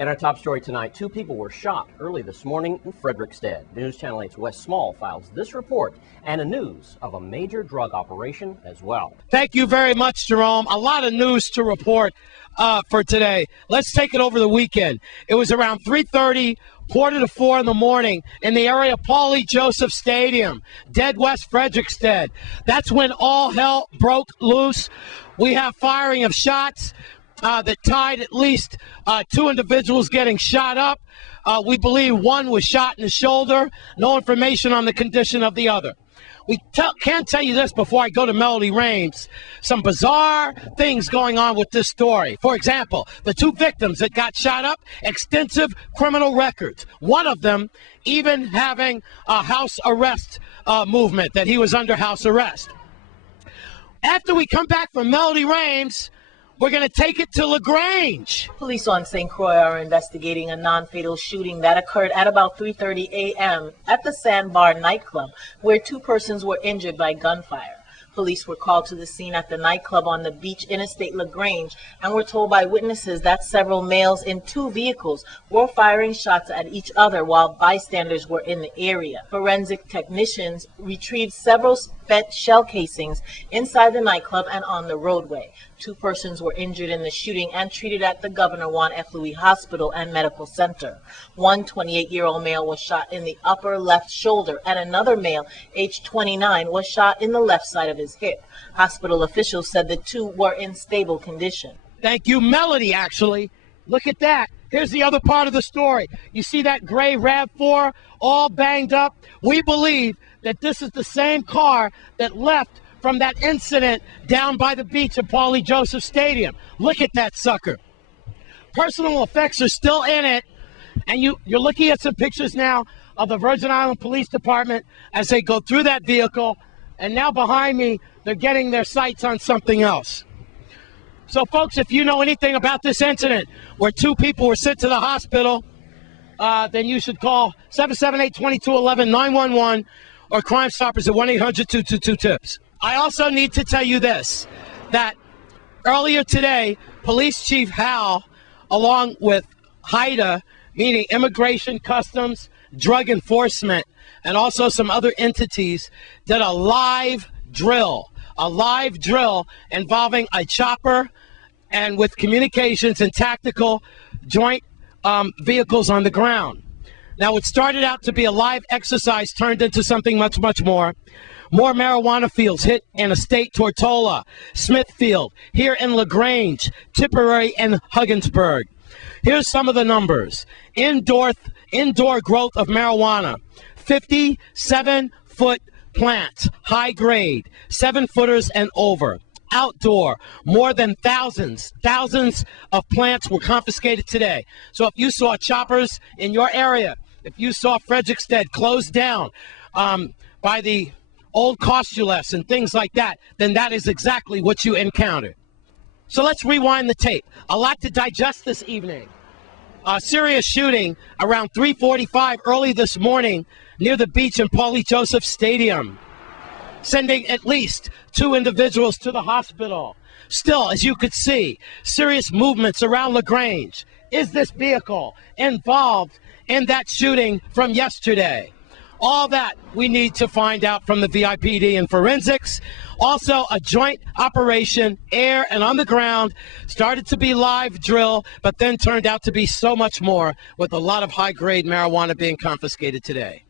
In our top story tonight, 2 people were shot early this morning in Frederickstead. News Channel 8's Wes Small files this report and a news of a major drug operation as well. Thank you very much, Jerome. A lot of news to report for today. Let's take it over the weekend. It was around 3:30, quarter to 4 in the morning in the area of Paulie Joseph Stadium, dead west Frederickstead. That's when all hell broke loose. We have firing of shots that tied at least 2 individuals getting shot up. We believe one was shot in the shoulder. No information on the condition of the other. We can't tell you this before I go to Melody Rames. Some bizarre things going on with this story. For example, the 2 victims that got shot up, extensive criminal records. One of them even having a house arrest movement, that he was under house arrest. After we come back from Melody Rames, we're going to take it to LaGrange. Police on St. Croix are investigating a non-fatal shooting that occurred at about 3:30 a.m. at the Sandbar nightclub, where 2 persons were injured by gunfire. Police were called to the scene at the nightclub on the beach interstate LaGrange and were told by witnesses that several males in 2 vehicles were firing shots at each other while bystanders were in the area. Forensic technicians retrieved several spent shell casings inside the nightclub and on the roadway. 2 persons were injured in the shooting and treated at the Governor Juan F. Louis Hospital and Medical Center. One 28-year-old male was shot in the upper left shoulder, and another male, aged 29, was shot in the left side of his hip. Hospital officials said the 2 were in stable condition. Thank you, Melody, actually. Look at that. Here's the other part of the story. You see that gray RAV4 all banged up? We believe that this is the same car that left from that incident down by the beach at Paulie Joseph Stadium. Look at that sucker. Personal effects are still in it, and you're looking at some pictures now of the Virgin Island Police Department as they go through that vehicle, and now behind me, they're getting their sights on something else. So, folks, if you know anything about this incident where 2 people were sent to the hospital, then you should call 778-2211, 911, or Crime Stoppers at 1-800-222-TIPS. I also need to tell you this, that earlier today, Police Chief Howell, along with HIDA, meaning Immigration, Customs, Drug Enforcement, and also some other entities, did a live drill involving a chopper and with communications and tactical joint vehicles on the ground. Now, it started out to be a live exercise, turned into something much, much more. More marijuana fields hit in Estate Tortola, Smithfield, here in LaGrange, Tipperary, and Huggensburg. Here's some of the numbers. Indoor growth of marijuana, 57-foot plants, high grade, 7-footers and over. Outdoor, more than thousands of plants were confiscated today. So if you saw choppers in your area, if you saw Frederickstead closed down by the old Costules and things like that, then that is exactly what you encountered. So let's rewind the tape. A lot to digest this evening. A serious shooting around 3:45 early this morning near the beach in Paulie Joseph Stadium, sending at least 2 individuals to the hospital. Still, as you could see, serious movements around LaGrange. Is this vehicle involved in that shooting from yesterday? All that we need to find out from the VIPD and forensics. Also, a joint operation, air and on the ground, started to be live drill, but then turned out to be so much more, with a lot of high-grade marijuana being confiscated today.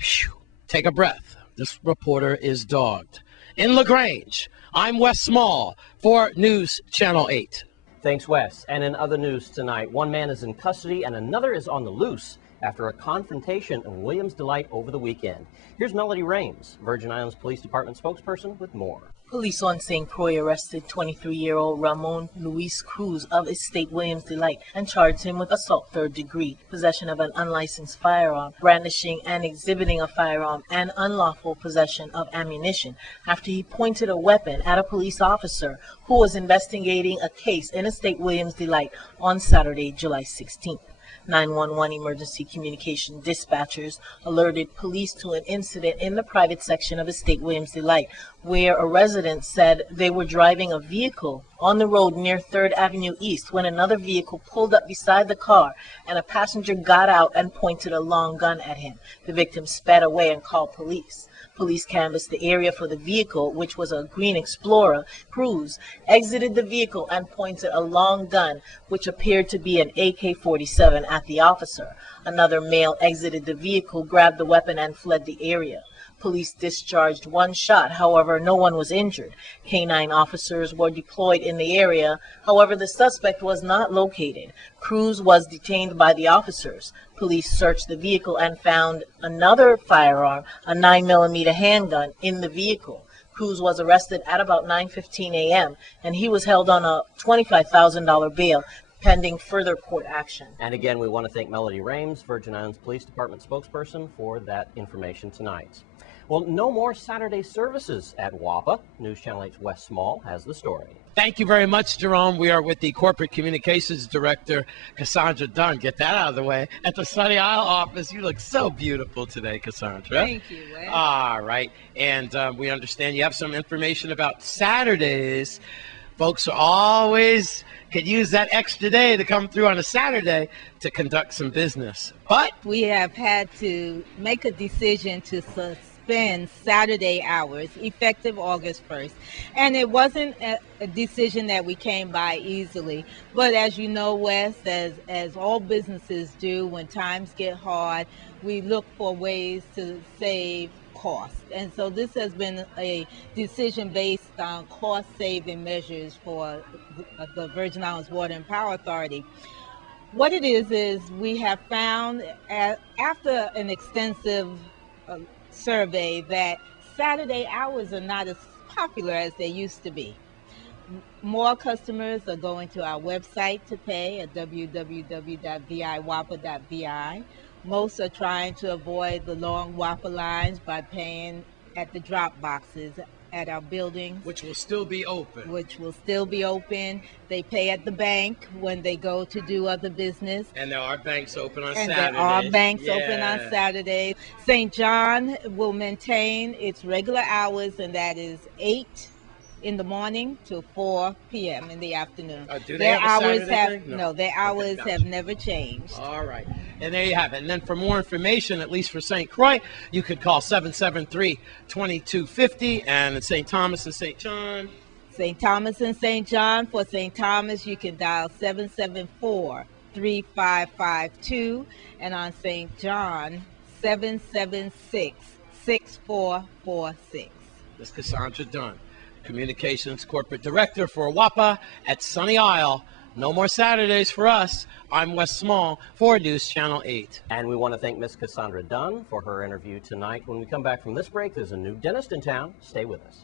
Whew. Take a breath. This reporter is dogged. In LaGrange, I'm Wes Small for News Channel 8. Thanks, Wes. And in other news tonight, 1 man is in custody and another is on the loose after a confrontation in Williams Delight over the weekend. Here's Melody Rames, Virgin Islands Police Department spokesperson, with more. Police on St. Croix arrested 23-year-old Ramon Luis Cruz of Estate Williams Delight and charged him with assault 3rd degree, possession of an unlicensed firearm, brandishing and exhibiting a firearm, and unlawful possession of ammunition after he pointed a weapon at a police officer who was investigating a case in Estate Williams Delight on Saturday, July 16th. 911 emergency communication dispatchers alerted police to an incident in the private section of Estate Williams Delight, where a resident said they were driving a vehicle on the road near 3rd Avenue East when another vehicle pulled up beside the car and a passenger got out and pointed a long gun at him. The victim sped away and called police. Police canvassed the area for the vehicle, which was a green Explorer Cruze, exited the vehicle and pointed a long gun, which appeared to be an AK-47, at the officer. Another male exited the vehicle, grabbed the weapon, and fled the area. Police discharged one shot, however, no one was injured. Canine officers were deployed in the area, however, the suspect was not located. Cruze was detained by the officers. Police searched the vehicle and found another firearm, a 9mm handgun, in the vehicle. Cruze was arrested at about 9:15 a.m., and he was held on a $25,000 bail, pending further court action. And again, we want to thank Melody Rames, Virgin Islands Police Department spokesperson, for that information tonight. Well, no more Saturday services at WAPA. News Channel 8's Wes Small has the story. Thank you very much, Jerome. We are with the Corporate Communications Director, Cassandra Dunn. Get that out of the way. At the Sunny Isle office, you look so beautiful today, Cassandra. Thank you, Wes. All right. And we understand you have some information about Saturdays. Folks are always could use that extra day to come through on a Saturday to conduct some business. But we have had to make a decision to suspend Saturday hours effective August 1st. And it wasn't a decision that we came by easily. But as you know, Wes, as all businesses do, when times get hard, we look for ways to save cost. And so this has been a decision based on cost-saving measures for the Virgin Islands Water and Power Authority. What it is we have found after an extensive survey that Saturday hours are not as popular as they used to be. More customers are going to our website to pay at www.viwapa.vi. Most are trying to avoid the long WAPA lines by paying at the drop boxes at our buildings. which will still be open. They pay at the bank when they go to do other business. And there are banks open on And Saturdays. there are banks open on Saturdays. St. John will maintain its regular hours, and that is 8 in the morning to 4 p.m. in the afternoon. Do they Their have a hours Saturday have thing? no, their hours gotcha. have never changed. All right. And there you have it. And then for more information, at least for St. Croix, you could call 773-2250. And in St. Thomas and St. John, St. Thomas and St. John. For St. Thomas, you can dial 774-3552. And on St. John, 776-6446. Ms. Cassandra Dunn, Communications Corporate Director for WAPA at Sunny Isle. No more Saturdays for us. I'm Wes Small for News Channel 8. And we want to thank Miss Cassandra Dunn for her interview tonight. When we come back from this break, there's a new dentist in town. Stay with us.